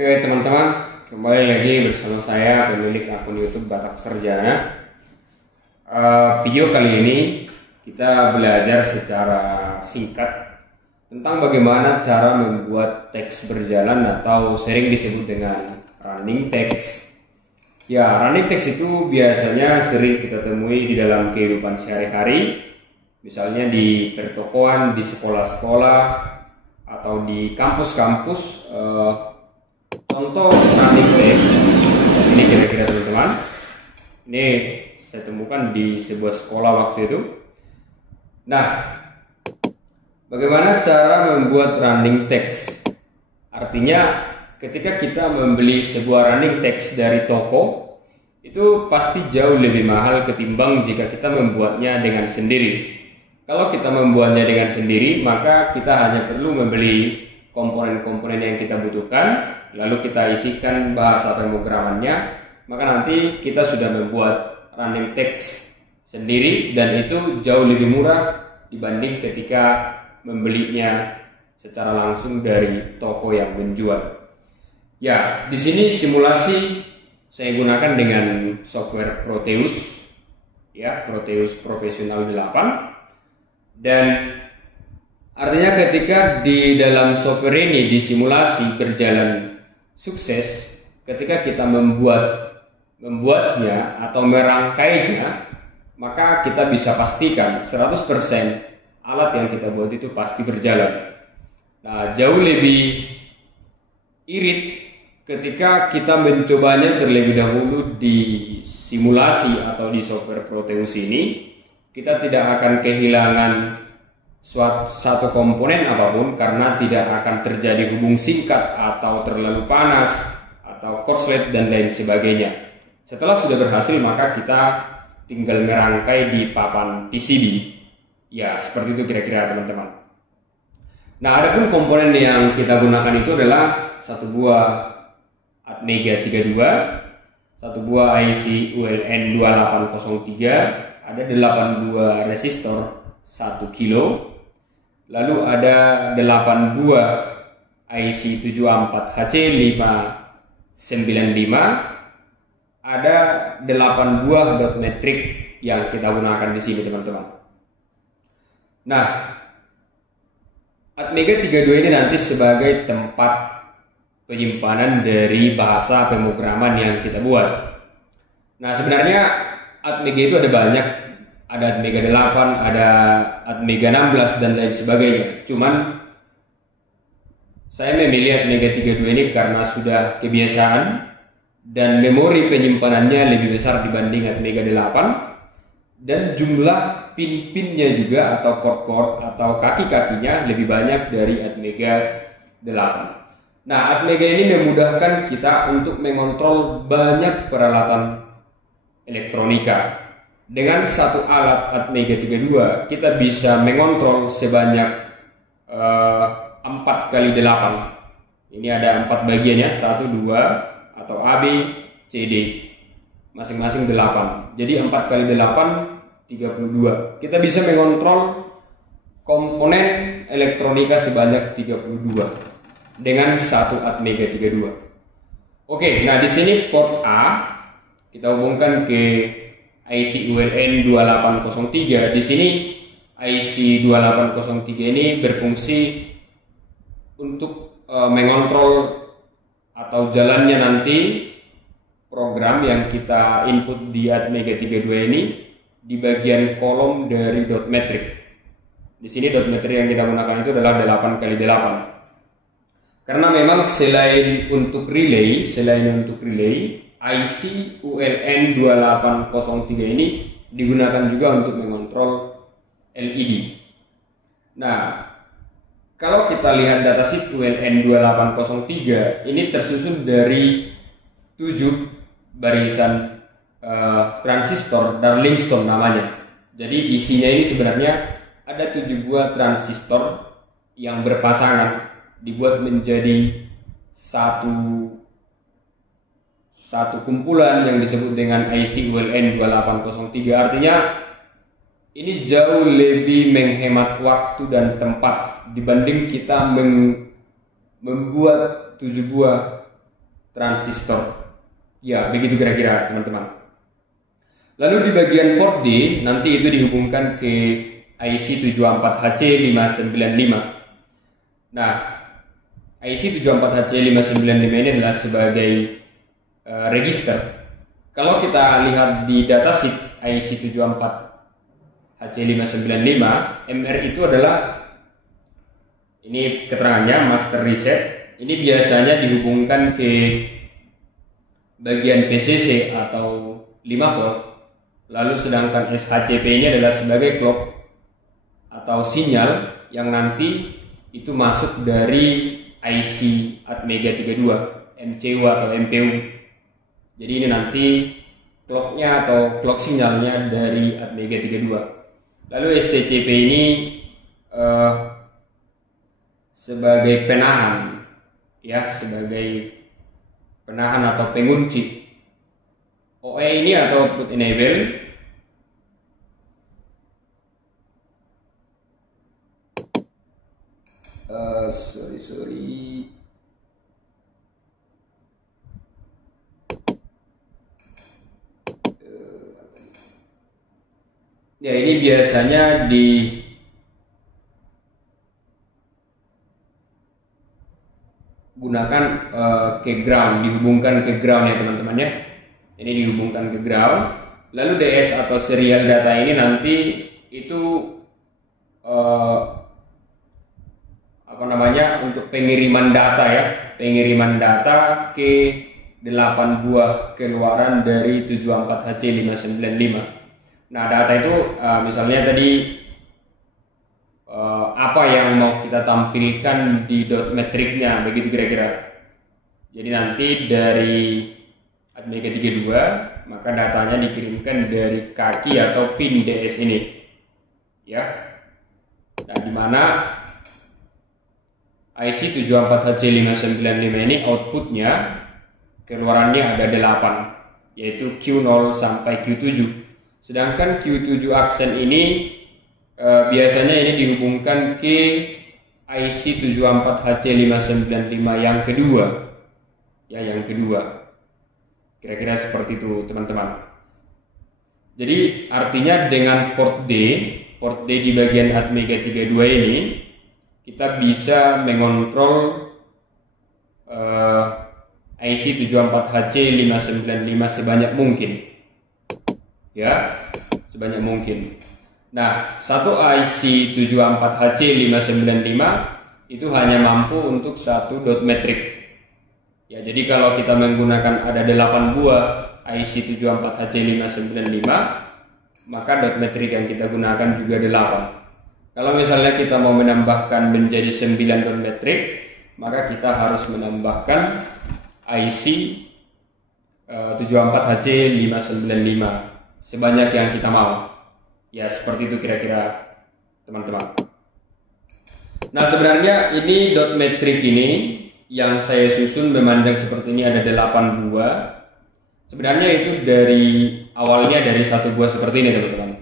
Oke teman-teman, kembali lagi bersama saya pemilik akun YouTube Batak Sarjana. Video kali ini kita belajar secara singkat tentang bagaimana cara membuat teks berjalan atau sering disebut dengan running text. Ya, running text itu biasanya sering kita temui di dalam kehidupan sehari-hari, misalnya di pertokoan, di sekolah-sekolah, atau di kampus-kampus. Contoh running text ini kira-kira teman-teman, ini saya temukan di sebuah sekolah waktu itu. Nah, bagaimana cara membuat running text? Artinya ketika kita membeli sebuah running text dari toko, itu pasti jauh lebih mahal ketimbang jika kita membuatnya dengan sendiri. Kalau kita membuatnya dengan sendiri, maka kita hanya perlu membeli komponen-komponen yang kita butuhkan, lalu kita isikan bahasa pemrogramannya, maka nanti kita sudah membuat running text sendiri, dan itu jauh lebih murah dibanding ketika membelinya secara langsung dari toko yang menjual. Ya, di sini simulasi saya gunakan dengan software Proteus, ya, Proteus Professional 8, dan artinya ketika di dalam software ini disimulasi berjalan sukses, ketika kita membuatnya atau merangkainya, maka kita bisa pastikan 100% alat yang kita buat itu pasti berjalan. Nah, jauh lebih irit ketika kita mencobanya terlebih dahulu di simulasi atau di software Proteus ini. Kita tidak akan kehilangan satu komponen apapun karena tidak akan terjadi hubung singkat atau terlalu panas atau korslet dan lain sebagainya. Setelah sudah berhasil, maka kita tinggal merangkai di papan PCB. Ya, seperti itu kira-kira teman-teman. Nah, adapun komponen yang kita gunakan itu adalah satu buah Atmega 32, satu buah IC ULN 2803, ada 8 buah resistor 1 kilo, lalu ada 8 buah IC 74HC595, ada 8 buah dot metric yang kita gunakan di sini teman-teman. Nah, Atmega 32 ini nanti sebagai tempat penyimpanan dari bahasa pemrograman yang kita buat. Nah, sebenarnya Atmega itu ada banyak, ada Atmega 8, ada Atmega 16 dan lain sebagainya. Cuman saya memilih Atmega 32 ini karena sudah kebiasaan dan memori penyimpanannya lebih besar dibanding Atmega 8, dan jumlah pin-pinnya juga atau port-port atau kaki-kakinya lebih banyak dari Atmega 8. Nah, Atmega ini memudahkan kita untuk mengontrol banyak peralatan elektronika. Dengan satu alat Atmega 32 kita bisa mengontrol sebanyak 4x8. Ini ada 4 bagiannya, 1, 2 atau AB, CD, masing-masing 8. Jadi 4x8 32. Kita bisa mengontrol komponen elektronika sebanyak 32 dengan satu Atmega 32. Oke, nah di sini port A kita hubungkan ke IC ULN 2803. Di sini IC 2803 ini berfungsi untuk mengontrol atau jalannya nanti program yang kita input di Atmega 32 ini di bagian kolom dari dot metric. Di sini dot metric yang kita gunakan itu adalah 8x8. Karena memang selain untuk relay, IC ULN 2803 ini digunakan juga untuk mengontrol LED. Nah, kalau kita lihat datasheet ULN 2803 ini tersusun dari 7 barisan transistor Darlington namanya. Jadi isinya ini sebenarnya ada 7 buah transistor yang berpasangan dibuat menjadi satu kumpulan yang disebut dengan IC ULN 2803. Artinya ini jauh lebih menghemat waktu dan tempat dibanding kita membuat 7 buah transistor. Ya, begitu kira-kira teman-teman. Lalu di bagian port D nanti itu dihubungkan ke IC 74HC595. Nah, IC 74HC595 ini adalah sebagai register. Kalau kita lihat di datasheet IC 74HC595, MR itu adalah, ini keterangannya master reset. Ini biasanya dihubungkan ke bagian PCC atau 5 volt. Lalu sedangkan SHCP ini adalah sebagai clock atau sinyal yang nanti itu masuk dari IC Atmega 32, MCU atau MPU. Jadi ini nanti clocknya atau clock sinyalnya dari Atmega 32. Lalu STCP ini sebagai penahan, ya, sebagai penahan atau pengunci. OE ini atau output enable ya, ini biasanya digunakan ke ground, dihubungkan ke ground ya teman-teman ya. Ini dihubungkan ke ground. Lalu DS atau serial data ini nanti itu untuk pengiriman data ya, pengiriman data ke 8 buah keluaran dari 74HC595. Nah, data itu misalnya tadi apa yang mau kita tampilkan di dot metricnya, begitu kira-kira. Jadi nanti dari Atmega 32, maka datanya dikirimkan dari kaki atau pin DS ini, ya. Nah, di mana IC 74HC595 ini outputnya keluarannya ada 8, yaitu Q0 sampai Q7. Sedangkan Q7 aksen ini biasanya ini dihubungkan ke IC 74HC595 yang kedua, ya, yang kedua. Kira-kira seperti itu teman-teman. Jadi artinya dengan port D di bagian Atmega 32 ini kita bisa mengontrol IC 74HC595 sebanyak mungkin, ya, sebanyak mungkin. Nah, satu IC 74HC595 itu hanya mampu untuk satu dot metric. Ya, jadi kalau kita menggunakan ada 8 buah IC 74HC595, maka dot metric yang kita gunakan juga 8. Kalau misalnya kita mau menambahkan menjadi 9 dot metric, maka kita harus menambahkan IC 74HC595 sebanyak yang kita mau. Ya, seperti itu kira-kira teman-teman. Nah, sebenarnya ini dot metric ini yang saya susun memanjang seperti ini ada 8 buah. Sebenarnya itu dari awalnya dari satu buah seperti ini teman-teman,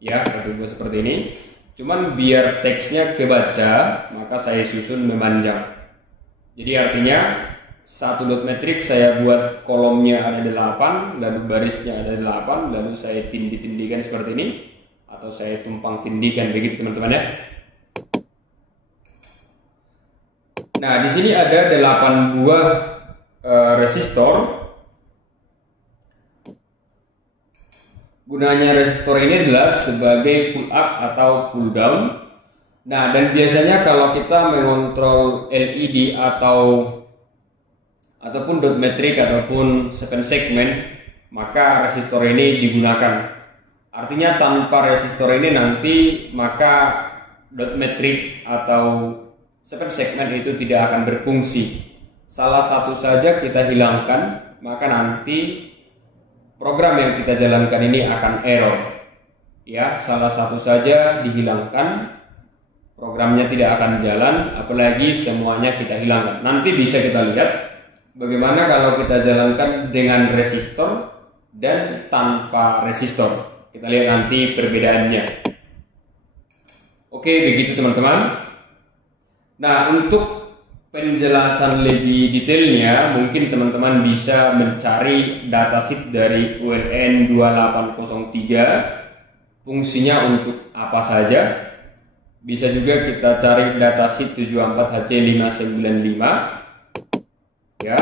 ya, satu buah seperti ini. Cuman biar teksnya kebaca, maka saya susun memanjang. Jadi artinya satu dot metric saya buat kolomnya ada 8, lalu barisnya ada 8, lalu saya tindih-tindihkan seperti ini, atau saya tumpang tindihkan, begitu teman-teman ya. Nah, di sini ada 8 buah resistor. Gunanya resistor ini adalah sebagai pull up atau pull down. Nah, dan biasanya kalau kita mengontrol LED ataupun dot metric ataupun second segment, maka resistor ini digunakan. Artinya tanpa resistor ini nanti maka dot metric atau second segment itu tidak akan berfungsi. Salah satu saja kita hilangkan, maka nanti program yang kita jalankan ini akan error. Ya, salah satu saja dihilangkan, programnya tidak akan jalan, apalagi semuanya kita hilangkan. Nanti bisa kita lihat bagaimana kalau kita jalankan dengan resistor dan tanpa resistor. Kita lihat nanti perbedaannya. Oke, begitu teman-teman. Nah, untuk penjelasan lebih detailnya, mungkin teman-teman bisa mencari datasheet dari ULN 2803, fungsinya untuk apa saja. Bisa juga kita cari datasheet 74HC595. Ya,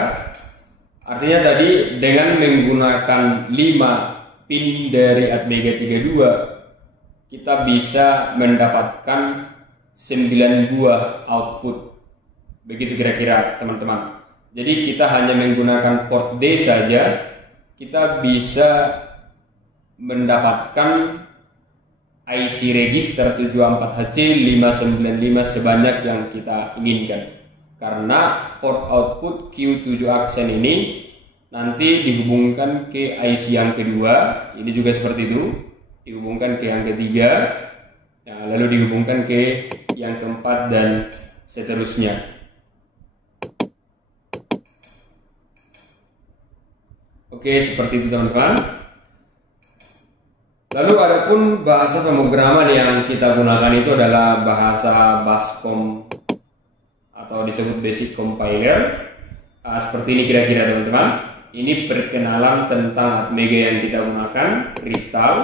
artinya tadi dengan menggunakan 5 pin dari Atmega 32, kita bisa mendapatkan 9 buah output. Begitu kira-kira teman-teman. Jadi kita hanya menggunakan port D saja, kita bisa mendapatkan IC register 74HC595 sebanyak yang kita inginkan. Karena port output Q7 aksen ini nanti dihubungkan ke IC yang kedua, ini juga seperti itu, dihubungkan ke yang ketiga, ya, lalu dihubungkan ke yang keempat dan seterusnya. Oke, seperti itu teman-teman. Lalu adapun bahasa pemrograman yang kita gunakan itu adalah bahasa Bascom atau disebut Basic Compiler. Seperti ini kira-kira teman-teman. Ini perkenalan tentang Atmega yang kita gunakan, kristal.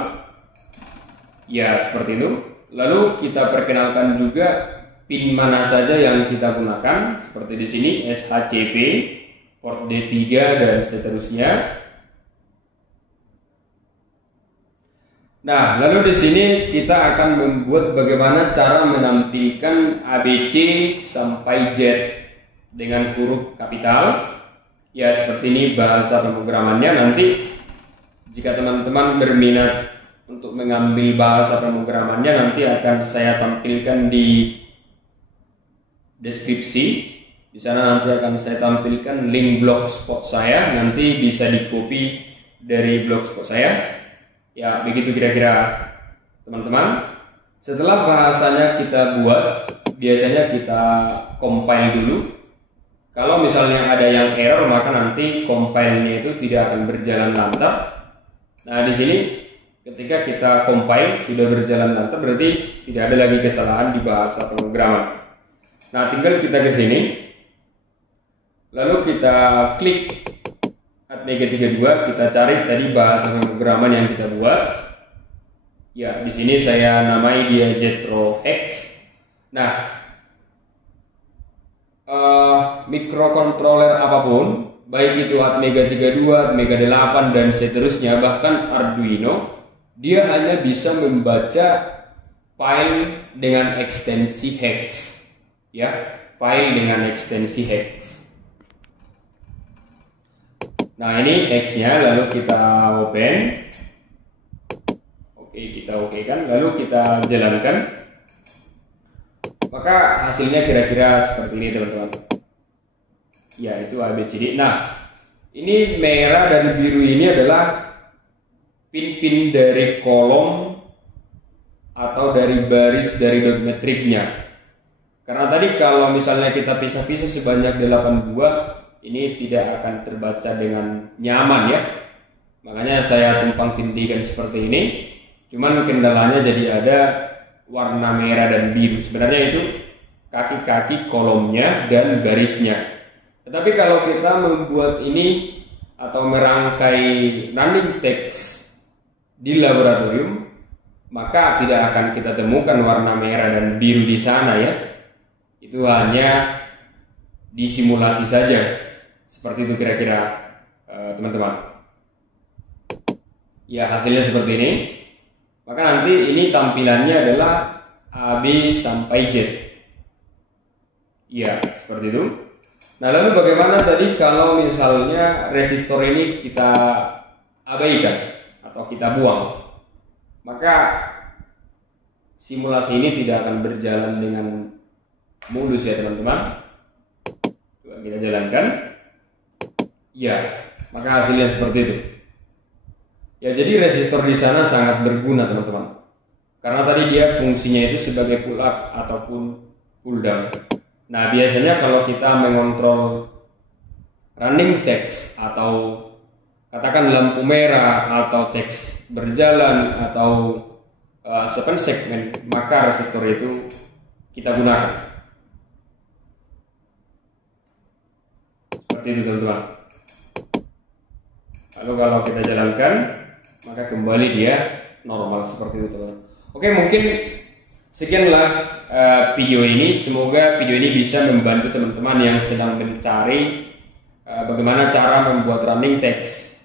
Ya, seperti itu. Lalu kita perkenalkan juga pin mana saja yang kita gunakan, seperti di sini SHCP, port D3 dan seterusnya. Nah, lalu di sini kita akan membuat bagaimana cara menampilkan ABC sampai Z dengan huruf kapital. Ya, seperti ini bahasa pemrogramannya. Nanti jika teman-teman berminat untuk mengambil bahasa pemrogramannya, nanti akan saya tampilkan di deskripsi. Di sana nanti akan saya tampilkan link blogspot saya. Nanti bisa di-copy dari blogspot saya. Ya, begitu kira-kira teman-teman. Setelah bahasanya kita buat, biasanya kita compile dulu. Kalau misalnya ada yang error, maka nanti compile-nya itu tidak akan berjalan lancar. Nah, di sini ketika kita compile sudah berjalan lancar, berarti tidak ada lagi kesalahan di bahasa pemrograman. Nah, tinggal kita ke sini. Lalu kita klik Atmega 32, kita cari tadi bahasa pemrograman yang kita buat. Ya, di sini saya namai dia Jetro Hex. Nah, mikrokontroler apapun, baik itu Atmega 32, Atmega 8 dan seterusnya, bahkan Arduino, dia hanya bisa membaca file dengan ekstensi hex. Ya, file dengan ekstensi hex. Nah, ini X-nya, lalu kita open. Oke, kita oke kan, lalu kita jalankan. Maka hasilnya kira-kira seperti ini teman-teman. Ya, itu ABCD. Nah, ini merah dan biru ini adalah pin-pin dari kolom atau dari baris dari dot metriknya. Karena tadi kalau misalnya kita pisah-pisah sebanyak 8 buah, ini tidak akan terbaca dengan nyaman ya. Makanya saya tumpang tindihkan seperti ini. Cuman kendalanya jadi ada warna merah dan biru. Sebenarnya itu kaki-kaki kolomnya dan barisnya. Tetapi kalau kita membuat ini atau merangkai running text di laboratorium, maka tidak akan kita temukan warna merah dan biru di sana ya. Itu hanya disimulasi saja. Seperti itu kira-kira teman-teman. Ya, hasilnya seperti ini. Maka nanti ini tampilannya adalah A, B sampai Z. Ya, seperti itu. Nah, lalu bagaimana tadi kalau misalnya resistor ini kita abaikan atau kita buang? Maka simulasi ini tidak akan berjalan dengan mulus ya teman-teman. Coba kita jalankan. Ya, maka hasilnya seperti itu. Ya, jadi resistor di sana sangat berguna teman-teman. Karena tadi dia fungsinya itu sebagai pull up ataupun pull down. Nah, biasanya kalau kita mengontrol running text atau katakan lampu merah atau teks berjalan atau span segment, maka resistor itu kita gunakan. Seperti itu teman-teman. Lalu kalau kita jalankan, maka kembali dia normal seperti itu teman-teman. Oke, mungkin sekianlah video ini. Semoga video ini bisa membantu teman-teman yang sedang mencari bagaimana cara membuat running text.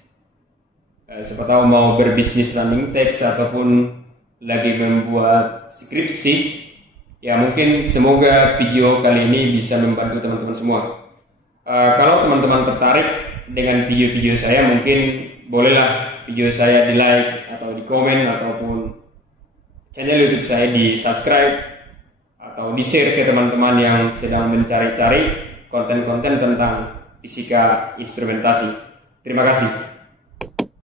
Siapa tahu mau berbisnis running text ataupun lagi membuat skripsi, ya mungkin semoga video kali ini bisa membantu teman-teman semua. Kalau teman-teman tertarik dengan video-video saya, mungkin bolehlah video saya di like atau di komen, ataupun channel YouTube saya di subscribe atau di share ke teman-teman yang sedang mencari-cari konten-konten tentang fisika instrumentasi. Terima kasih.